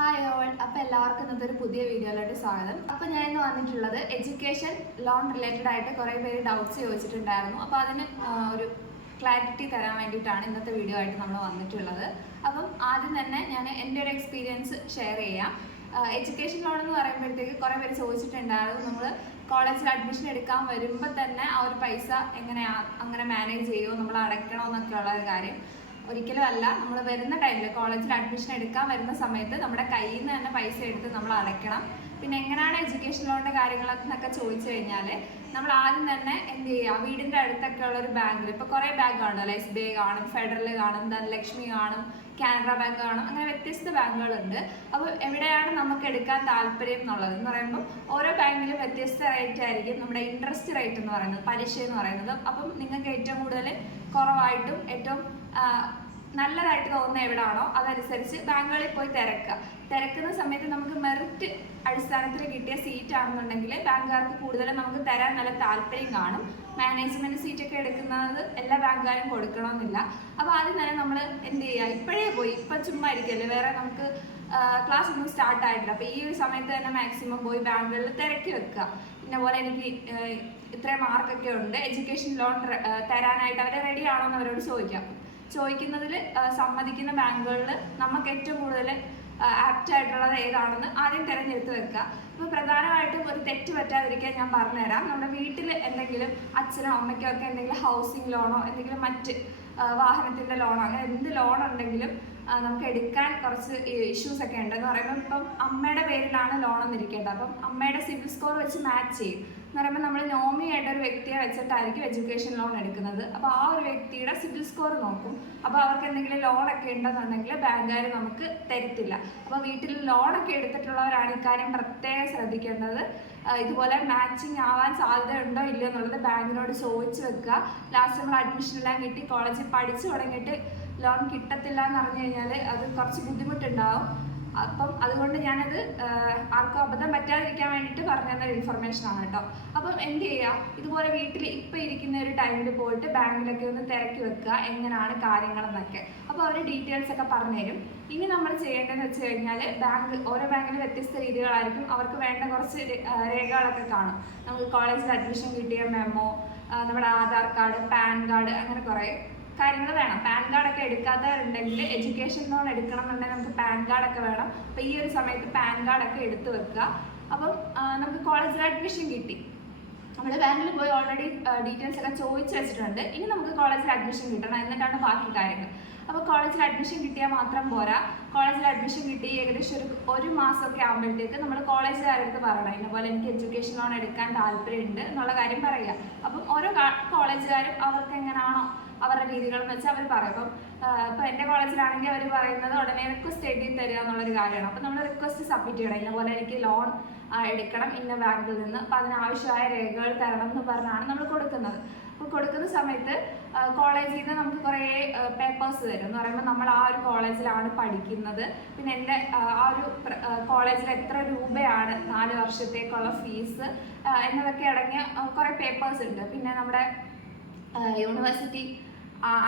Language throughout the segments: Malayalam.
Hi all. അപ്പോൾ എല്ലാവർക്കും ഇന്നത്തെ ഒരു പുതിയ വീഡിയോയിലോട്ട് സ്വാഗതം. അപ്പോൾ ഞാൻ ഇന്ന് വന്നിട്ടുള്ളത് എഡ്യൂക്കേഷൻ ലോൺ റിലേറ്റഡ് ആയിട്ട് കുറേ പേര് ഡൗട്ട്സ് ചോദിച്ചിട്ടുണ്ടായിരുന്നു. അപ്പോൾ അതിന് ഒരു ക്ലാരിറ്റി തരാൻ വേണ്ടിയിട്ടാണ് ഇന്നത്തെ വീഡിയോ ആയിട്ട് നമ്മൾ വന്നിട്ടുള്ളത്. അപ്പം ആദ്യം തന്നെ ഞാൻ എൻ്റെ ഒരു എക്സ്പീരിയൻസ് ഷെയർ ചെയ്യാം. എഡ്യൂക്കേഷൻ ലോൺ എന്ന് പറയുമ്പോഴത്തേക്ക് കുറേ പേര് ചോദിച്ചിട്ടുണ്ടായിരുന്നു, നമ്മൾ കോളേജിൽ അഡ്മിഷൻ എടുക്കാൻ വരുമ്പോൾ തന്നെ ആ ഒരു പൈസ അങ്ങനെ മാനേജ് ചെയ്യുമോ, നമ്മൾ അടയ്ക്കണോ എന്നൊക്കെയുള്ള ഒരു കാര്യം. ഒരിക്കലും അല്ല. നമ്മൾ വരുന്ന ടൈമിൽ കോളേജിൽ അഡ്മിഷൻ എടുക്കാൻ വരുന്ന സമയത്ത് നമ്മുടെ കയ്യിൽ നിന്ന് തന്നെ പൈസ എടുത്ത് നമ്മൾ അടയ്ക്കണം. പിന്നെ എങ്ങനെയാണ് എഡ്യൂക്കേഷൻ ലോണിൻ്റെ കാര്യങ്ങളെന്നൊക്കെ ചോദിച്ചു കഴിഞ്ഞാൽ നമ്മൾ ആദ്യം തന്നെ എന്ത് ചെയ്യുക, വീടിൻ്റെ അടുത്തൊക്കെ ഉള്ള ഒരു ബാങ്കിൽ, ഇപ്പോൾ കുറേ ബാങ്ക് കാണുമല്ലോ, SBI കാണും, ഫെഡറൽ കാണും, ധനലക്ഷ്മി കാണും, കാനറ ബാങ്ക് കാണും, അങ്ങനെ വ്യത്യസ്ത ബാങ്കുകളുണ്ട്. അപ്പോൾ എവിടെയാണ് നമുക്ക് എടുക്കാൻ താല്പര്യം എന്നുള്ളത് എന്ന് പറയുമ്പോൾ ഓരോ ബാങ്കിലും വ്യത്യസ്ത റേറ്റ് ആയിരിക്കും. നമ്മുടെ ഇൻട്രസ്റ്റ് റേറ്റ് എന്ന് പറയുന്നത്, പലിശ എന്ന് പറയുന്നത്. അപ്പം നിങ്ങൾക്ക് ഏറ്റവും കൂടുതൽ കുറവായിട്ടും ഏറ്റവും നല്ലതായിട്ട് തോന്നുന്ന എവിടെയാണോ അതനുസരിച്ച് ബാങ്കുകളിൽ പോയി തിരക്കുന്ന സമയത്ത് നമുക്ക് മെറിറ്റ് അടിസ്ഥാനത്തിൽ കിട്ടിയ സീറ്റ് ആണെന്നുണ്ടെങ്കിൽ ബാങ്കുകാർക്ക് കൂടുതലും നമുക്ക് തരാൻ നല്ല താല്പര്യം കാണും. മാനേജ്മെൻറ്റ് സീറ്റൊക്കെ എടുക്കുന്നത് എല്ലാ ബാങ്കുകാരും കൊടുക്കണമെന്നില്ല. അപ്പോൾ ആദ്യം തന്നെ നമ്മൾ എന്ത് ചെയ്യുക, ഇപ്പം ചുമ്മാ ഇരിക്കല്ലേ, വേറെ നമുക്ക് ക്ലാസ് ഒന്നും സ്റ്റാർട്ട് ആയിട്ടില്ല. അപ്പോൾ ഈ ഒരു സമയത്ത് തന്നെ മാക്സിമം പോയി ബാങ്കുകളിൽ തിരക്കി വെക്കുക. പിന്നെ പോലെ എനിക്ക് ഇത്രയും മാർക്കൊക്കെ ഉണ്ട്, എഡ്യൂക്കേഷൻ ലോൺ തരാനായിട്ട് അവർ റെഡി ആണോ എന്ന് അവരോട് ചോദിക്കുന്നതിൽ സമ്മതിക്കുന്ന ബാങ്കുകളിൽ നമുക്ക് ഏറ്റവും കൂടുതൽ ആപ്റ്റ് ആയിട്ടുള്ളത് ഏതാണെന്ന് ആദ്യം തിരഞ്ഞെടുത്ത് വെക്കുക. ഇപ്പോൾ പ്രധാനമായിട്ടും ഒരു തെറ്റ് പറ്റാതിരിക്കാൻ ഞാൻ പറഞ്ഞുതരാം. നമ്മുടെ വീട്ടിൽ എന്തെങ്കിലും അച്ഛനോ അമ്മയ്ക്കോ ഒക്കെ എന്തെങ്കിലും ഹൗസിംഗ് ലോണോ എന്തെങ്കിലും മറ്റ് വാഹനത്തിൻ്റെ ലോണോ അങ്ങനെ എന്ത് ലോൺ ഉണ്ടെങ്കിലും നമുക്ക് എടുക്കാൻ കുറച്ച് ഇഷ്യൂസ് ഒക്കെ ഉണ്ട്. എന്ന് പറയുമ്പോൾ ഇപ്പം അമ്മയുടെ പേരിലാണ് ലോൺ എന്നിരിക്കേണ്ടത്. അപ്പം അമ്മയുടെ സിബിൽ സ്കോർ വെച്ച് മാച്ച് ചെയ്യും. എന്ന് പറയുമ്പോൾ നമ്മൾ നോമിനി ആയിട്ടൊരു വ്യക്തിയെ വെച്ചിട്ടായിരിക്കും എഡ്യൂക്കേഷൻ ലോൺ എടുക്കുന്നത്. അപ്പോൾ ആ ഒരു വ്യക്തിയുടെ സിബിൽ സ്കോർ നോക്കും. അപ്പോൾ അവർക്ക് എന്തെങ്കിലും ലോണൊക്കെ ഉണ്ടെന്നുണ്ടെങ്കിൽ ബാങ്കുകാർ നമുക്ക് തരത്തില്ല. അപ്പോൾ വീട്ടിൽ ലോണൊക്കെ എടുത്തിട്ടുള്ളവരാണ് ഇക്കാര്യം പ്രത്യേകം ശ്രദ്ധിക്കേണ്ടത്. ഇതുപോലെ മാച്ചിങ് ആവാൻ സാധ്യതയുണ്ടോ ഇല്ലയോ എന്നുള്ളത് ബാങ്കിനോട് ചോദിച്ച് വെക്കുക. ലാസ്റ്റ് നമ്മൾ അഡ്മിഷൻ എല്ലാം കിട്ടി കോളേജിൽ പഠിച്ചു തുടങ്ങിയിട്ട് ലോൺ കിട്ടത്തില്ല എന്ന് പറഞ്ഞു കഴിഞ്ഞാൽ അത് കുറച്ച് ബുദ്ധിമുട്ടുണ്ടാവും. അപ്പം അതുകൊണ്ട് ഞാനത് ആർക്കും അബദ്ധം പറ്റാതിരിക്കാൻ വേണ്ടിയിട്ട് പറഞ്ഞു തന്നൊരു ഇൻഫർമേഷനാണ് കേട്ടോ. അപ്പം എന്ത് ചെയ്യുക, ഇതുപോലെ വീട്ടിൽ ഇപ്പം ഇരിക്കുന്ന ഒരു ടൈമിൽ പോയിട്ട് ബാങ്കിലൊക്കെ ഒന്ന് തിരക്കി വെക്കുക എങ്ങനെയാണ് കാര്യങ്ങളെന്നൊക്കെ. അപ്പോൾ അവർ ഡീറ്റെയിൽസ് ഒക്കെ പറഞ്ഞുതരും. ഇനി നമ്മൾ ചെയ്യേണ്ടതെന്ന് വെച്ച് കഴിഞ്ഞാൽ ഓരോ ബാങ്കിലും വ്യത്യസ്ത രീതികളായിരിക്കും. അവർക്ക് വേണ്ട കുറച്ച് രേഖകളൊക്കെ കാണും. നമുക്ക് കോളേജിൽ അഡ്മിഷൻ കിട്ടിയ മെമ്മോ, നമ്മുടെ ആധാർ കാർഡ്, പാൻ കാർഡ്, അങ്ങനെ കുറേ കാര്യങ്ങൾ വേണം. പാൻ കാർഡൊക്കെ എടുക്കാത്തവരുണ്ടെങ്കിൽ എഡ്യൂക്കേഷൻ ലോൺ എടുക്കണം എന്നുണ്ടെങ്കിൽ നമുക്ക് പാൻ കാർഡൊക്കെ വേണം. അപ്പോൾ ഈ ഒരു സമയത്ത് പാൻ കാർഡൊക്കെ എടുത്ത് വെക്കുക. അപ്പം നമുക്ക് കോളേജിൽ അഡ്മിഷൻ കിട്ടി, നമ്മൾ ബാങ്കിൽ പോയി ഓൾറെഡി ഡീറ്റെയിൽസ് ഒക്കെ ചോദിച്ചു വെച്ചിട്ടുണ്ട്. ഇനി നമുക്ക് കോളേജിൽ അഡ്മിഷൻ കിട്ടണം, എന്നിട്ടാണ് ബാക്കി കാര്യങ്ങൾ. അപ്പോൾ കോളേജിൽ അഡ്മിഷൻ കിട്ടിയാൽ മാത്രം പോരാ. കോളേജിൽ അഡ്മിഷൻ കിട്ടി ഏകദേശം ഒരു മാസമൊക്കെ ആകുമ്പോഴത്തേക്ക് നമ്മൾ കോളേജുകാരടുത്ത് പറയണം, ഇതുപോലെ എനിക്ക് എഡ്യൂക്കേഷൻ ലോൺ എടുക്കാൻ താല്പര്യമുണ്ട് എന്നുള്ള കാര്യം പറയുക. അപ്പം ഓരോ കോളേജുകാരും അവർക്ക് എങ്ങനെയാണോ അവരുടെ രീതികളെന്ന് വെച്ചാൽ അവർ പറയും. ഇപ്പം എൻ്റെ കോളേജിലാണെങ്കിൽ അവർ പറയുന്നത് ഉടനെ റിക്വസ്റ്റ് എഴുതി തരിക എന്നുള്ളൊരു കാര്യമാണ്. അപ്പം നമ്മൾ റിക്വസ്റ്റ് സബ്മിറ്റ് ചെയ്യണം, ഇന്നപോലെ എനിക്ക് ലോൺ എടുക്കണം ഇന്ന ബാങ്കിൽ നിന്ന്, അപ്പം അതിനാവശ്യമായ രേഖകൾ തരണം എന്ന് പറഞ്ഞാണ് നമ്മൾ കൊടുക്കുന്നത്. അപ്പോൾ കൊടുക്കുന്ന സമയത്ത് കോളേജിൽ നിന്ന് നമുക്ക് കുറേ പേപ്പേഴ്സ് തരും. എന്ന് പറയുമ്പോൾ നമ്മൾ ആ ഒരു കോളേജിലാണ് പഠിക്കുന്നത്, പിന്നെ എൻ്റെ ആ ഒരു കോളേജിൽ എത്ര രൂപയാണ് 4 വർഷത്തേക്കുള്ള ഫീസ് എന്നതൊക്കെ അടങ്ങിയ കുറേ പേപ്പേഴ്സ് ഉണ്ട്. പിന്നെ നമ്മുടെ യൂണിവേഴ്സിറ്റി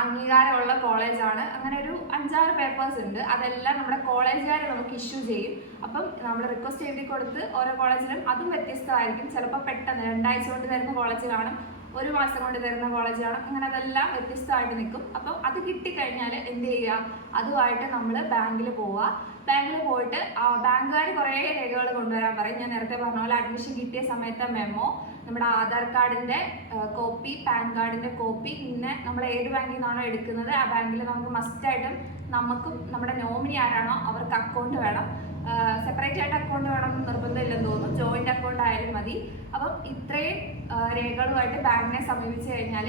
അംഗീകാരമുള്ള കോളേജാണ്, അങ്ങനെ ഒരു 5-6 പേപ്പേഴ്സ് ഉണ്ട്. അതെല്ലാം നമ്മുടെ കോളേജുകാർ നമുക്ക് ഇഷ്യൂ ചെയ്യും. അപ്പം നമ്മൾ റിക്വസ്റ്റ് എഴുതി കൊടുത്ത് ഓരോ കോളേജിലും അതും വ്യത്യസ്തമായിരിക്കും. ചിലപ്പോൾ പെട്ടെന്ന് 2 ആഴ്ച കൊണ്ട് തരുന്ന കോളേജ് കാണും, 1 മാസം കൊണ്ട് തരുന്ന കോളേജ് കാണും, അങ്ങനെ അതെല്ലാം വ്യത്യസ്തമായിട്ട് നിൽക്കും. അപ്പം അത് കിട്ടിക്കഴിഞ്ഞാൽ എന്ത് ചെയ്യുക, അതുമായിട്ട് നമ്മൾ ബാങ്കിൽ പോവുക. ബാങ്കിൽ പോയിട്ട് ബാങ്കുകാർ കുറേ രേഖകൾ കൊണ്ടുവരാൻ പറയും. ഞാൻ നേരത്തെ പറഞ്ഞ പോലെ അഡ്മിഷൻ കിട്ടിയ സമയത്തെ മെമ്മോ, നമ്മുടെ ആധാർ കാർഡിൻ്റെ കോപ്പി, പാൻ കാർഡിൻ്റെ കോപ്പി, പിന്നെ നമ്മൾ ഏത് ബാങ്കിൽ നിന്നാണോ എടുക്കുന്നത് ആ ബാങ്കിൽ നമുക്ക് മസ്റ്റായിട്ടും നമുക്കും നമ്മുടെ നോമിനി ആരാണോ അവർക്ക് അക്കൗണ്ട് വേണം. സെപ്പറേറ്റ് ആയിട്ട് അക്കൗണ്ട് വേണമെന്ന് നിർബന്ധമില്ലെന്ന് തോന്നുന്നു, ജോയിൻ്റ് അക്കൗണ്ട് ആയാലും മതി. അപ്പം ഇത്രയും രേഖകളുമായിട്ട് ബാങ്കിനെ സമീപിച്ച് കഴിഞ്ഞാൽ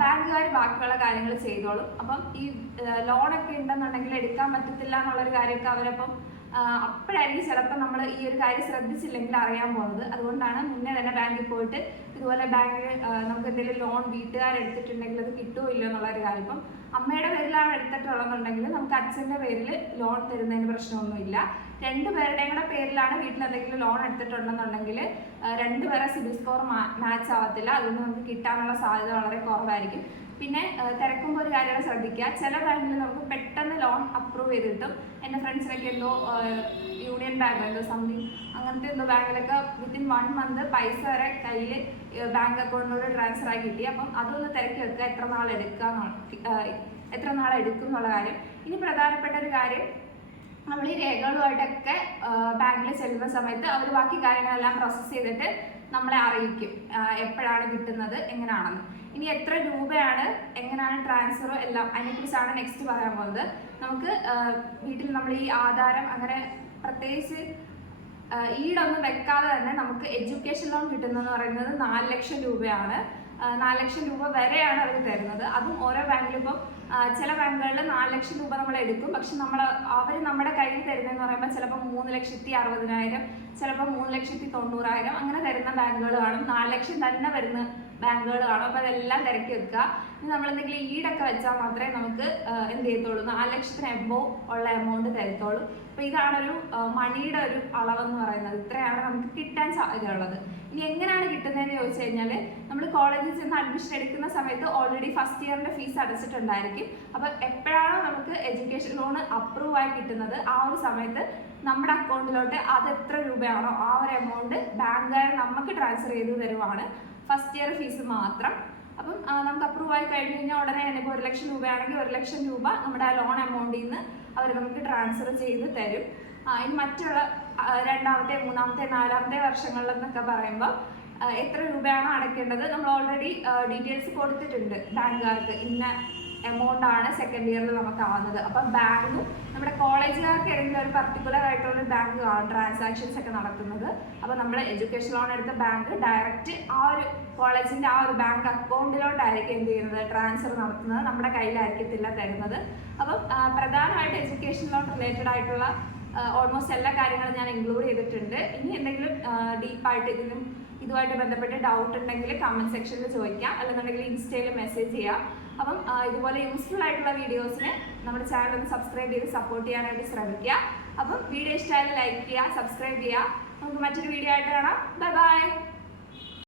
ബാങ്കുകാർ ബാക്കിയുള്ള കാര്യങ്ങൾ ചെയ്തോളും. അപ്പം ഈ ലോണൊക്കെ ഉണ്ടെന്നുണ്ടെങ്കിൽ എടുക്കാൻ പറ്റത്തില്ല എന്നുള്ളൊരു കാര്യമൊക്കെ അവരപ്പം അപ്പോഴായിരിക്കും ചിലപ്പോൾ നമ്മൾ ഈ ഒരു കാര്യം ശ്രദ്ധിച്ചില്ലെങ്കിൽ അറിയാൻ പോകുന്നത്. അതുകൊണ്ടാണ് മുന്നേ തന്നെ ബാങ്കിൽ പോയിട്ട് ഇതുപോലെ ബാങ്കിൽ നമുക്ക് എന്തെങ്കിലും ലോൺ വീട്ടുകാരെടുത്തിട്ടുണ്ടെങ്കിൽ അത് കിട്ടുമോ ഇല്ലയോ എന്നുള്ളൊരു കാര്യം. ഇപ്പം അമ്മയുടെ പേരിലാണ് എടുത്തിട്ടുള്ളതെന്നുണ്ടെങ്കിൽ നമുക്ക് അച്ഛൻ്റെ പേരിൽ ലോൺ തരുന്നതിന് പ്രശ്നമൊന്നുമില്ല. 2 പേരുടെയും കൂടെ പേരിലാണ് വീട്ടിൽ എന്തെങ്കിലും ലോൺ എടുത്തിട്ടുണ്ടെന്നുണ്ടെങ്കിൽ 2 പേരെ സിബിൽ സ്കോർ മാച്ച് ആവത്തില്ല. അതുകൊണ്ട് നമുക്ക് കിട്ടാനുള്ള സാധ്യത വളരെ കുറവായിരിക്കും. പിന്നെ തിരക്കുമ്പോൾ ഒരു കാര്യം ശ്രദ്ധിക്കുക, ചില ബാങ്കിൽ നമുക്ക് പെട്ടെന്ന് ലോൺ അപ്രൂവ് ചെയ്ത് കിട്ടും. എൻ്റെ ഫ്രണ്ട്സിനൊക്കെ എന്തോ യൂണിയൻ ബാങ്ക് എന്തോ സംതിങ് അങ്ങനത്തെ എന്തോ ബാങ്കിലൊക്കെ വിത്തിൻ 1 മന്ത് പൈസ വരെ കയ്യിൽ ബാങ്ക് അക്കൗണ്ടിലോട്ട് ട്രാൻസ്ഫർ ആയി കിട്ടി. അപ്പം അതൊന്ന് തിരക്കി വെക്കുക, എത്ര നാൾ എടുക്കും എന്നുള്ള കാര്യം. ഇനി പ്രധാനപ്പെട്ട ഒരു കാര്യം, നമ്മൾ ഈ രേഖകളുമായിട്ടൊക്കെ ബാങ്കിൽ ചെല്ലുന്ന സമയത്ത് അവർ ബാക്കി കാര്യങ്ങളെല്ലാം പ്രോസസ്സ് ചെയ്തിട്ട് നമ്മളെ അറിയിക്കും എപ്പോഴാണ് കിട്ടുന്നത് എങ്ങനെയാണെന്ന്. ഇനി എത്ര രൂപയാണ്, എങ്ങനെയാണ് ട്രാൻസ്ഫർ എല്ലാം അതിനെക്കുറിച്ചാണ് നെക്സ്റ്റ് പറയാൻ പോകുന്നത്. നമുക്ക് വീട്ടിൽ നമ്മൾ ഈ ആധാരം അങ്ങനെ പ്രത്യേകിച്ച് ഈടൊന്നും വെക്കാതെ തന്നെ നമുക്ക് എഡ്യൂക്കേഷൻ ലോൺ കിട്ടുന്നതെന്ന് പറയുന്നത് 4 ലക്ഷം രൂപയാണ്. 4 ലക്ഷം രൂപ വരെയാണ് അവർ തരുന്നത്. അതും ഓരോ ബാങ്കിലും ഇപ്പം ചില ബാങ്കുകളിൽ 4 ലക്ഷം രൂപ നമ്മൾ എടുക്കും, പക്ഷെ അവർ നമ്മുടെ കയ്യിൽ തരുന്നതെന്ന് പറയുമ്പോൾ ചിലപ്പോൾ 3,60,60,000, ചിലപ്പോൾ 3,90,000 അങ്ങനെ തരുന്ന ബാങ്കുകൾ കാണും. 4 ലക്ഷം തന്നെ വരുന്ന ബാങ്കുകൾ കാണും. അപ്പോൾ അതെല്ലാം തിരക്കി വെക്കുക. ഇനി നമ്മൾ എന്തെങ്കിലും ഈടൊക്കെ വെച്ചാൽ മാത്രമേ നമുക്ക് എന്ത് ചെയ്യത്തുള്ളൂ, 4 ലക്ഷത്തിന് എബോവ് ഉള്ള എമൗണ്ട് തരത്തുള്ളൂ. അപ്പോൾ ഇതാണൊരു മണിയുടെ ഒരു അളവെന്ന് പറയുന്നത്. ഇത്രയാണ് നമുക്ക് കിട്ടാൻ സാധ്യതയുള്ളത്. ഇനി എങ്ങനെയാണ് കിട്ടുന്നതെന്ന് ചോദിച്ചു കഴിഞ്ഞാൽ, നമ്മൾ കോളേജിൽ ചെന്ന് അഡ്മിഷൻ എടുക്കുന്ന സമയത്ത് ഓൾറെഡി ഫസ്റ്റ് ഇയറിൻ്റെ ഫീസ് അടച്ചിട്ടുണ്ടായിരിക്കും. അപ്പോൾ എപ്പോഴാണോ നമുക്ക് എഡ്യൂക്കേഷൻ ലോൺ അപ്രൂവ് ആയി കിട്ടുന്നത് ആ ഒരു സമയത്ത് നമ്മുടെ അക്കൗണ്ടിലോട്ട് അത് എത്ര രൂപയാണോ ആ ഒരു എമൗണ്ട് ബാങ്കുകാർ നമുക്ക് ട്രാൻസ്ഫർ ചെയ്ത് തരുവാണ്, ഫസ്റ്റ് ഇയർ ഫീസ് മാത്രം. അപ്പം നമുക്ക് അപ്രൂവ് ആയി കഴിഞ്ഞ് കഴിഞ്ഞാൽ ഉടനെ തന്നെ ഇപ്പോൾ 1 ലക്ഷം രൂപയാണെങ്കിൽ 1 ലക്ഷം രൂപ നമ്മുടെ ആ ലോൺ എമൗണ്ടിൽ നിന്ന് അവർ നമുക്ക് ട്രാൻസ്ഫർ ചെയ്ത് തരും. ഇനി മറ്റുള്ള 2ാമത്തെ 3ാമത്തെ 4ാമത്തെ വർഷങ്ങളിലെന്നൊക്കെ പറയുമ്പോൾ എത്ര രൂപയാണോ അടയ്ക്കേണ്ടത് നമ്മൾ ഓൾറെഡി ഡീറ്റെയിൽസ് കൊടുത്തിട്ടുണ്ട് ബാങ്കുകാർക്ക്. ഇന്ന എമൗണ്ട് ആണ് സെക്കൻഡ് ഇയറിൽ നമുക്ക് ആവുന്നത്. അപ്പം ബാങ്കും നമ്മുടെ കോളേജുകാർക്ക് ഏതെങ്കിലും ഒരു പർട്ടിക്കുലർ ആയിട്ടുള്ള ബാങ്ക് ആണ് ട്രാൻസാക്ഷൻസ് ഒക്കെ നടത്തുന്നത്. അപ്പോൾ നമ്മൾ എഡ്യൂക്കേഷൻ ലോൺ എടുത്ത ബാങ്ക് ഡയറക്റ്റ് ആ ഒരു കോളേജിൻ്റെ ആ ഒരു ബാങ്ക് അക്കൗണ്ടിലോട്ടായിരിക്കും എന്ത് ചെയ്യുന്നത്, ട്രാൻസ്ഫർ നടത്തുന്നത്. നമ്മുടെ കയ്യിലായിരിക്കത്തില്ല തരുന്നത്. അപ്പം പ്രധാനമായിട്ട് എഡ്യൂക്കേഷൻ ലോൺ റിലേറ്റഡ് ആയിട്ടുള്ള ഓൾമോസ്റ്റ് എല്ലാ കാര്യങ്ങളും ഞാൻ ഇൻക്ലൂഡ് ചെയ്തിട്ടുണ്ട്. ഇനി എന്തെങ്കിലും ഡീപ്പായിട്ട് ഇതുമായിട്ട് ബന്ധപ്പെട്ട് ഡൗട്ട് ഉണ്ടെങ്കിൽ കമൻറ്റ് സെക്ഷനിൽ ചോദിക്കാം, അല്ലെന്നുണ്ടെങ്കിൽ ഇൻസ്റ്റയിൽ മെസ്സേജ് ചെയ്യാം. അപ്പം ഇതുപോലെ യൂസ്ഫുൾ ആയിട്ടുള്ള വീഡിയോസിന് നമ്മുടെ ചാനൽ ഒന്ന് സബ്സ്ക്രൈബ് ചെയ്ത് സപ്പോർട്ട് ചെയ്യാനായിട്ട് ശ്രമിക്കുക. അപ്പം വീഡിയോ ഇഷ്ടമായാലും ലൈക്ക് ചെയ്യുക, സബ്സ്ക്രൈബ് ചെയ്യുക. നമുക്ക് മറ്റൊരു വീഡിയോ ആയിട്ട് കാണാം. Bye bye.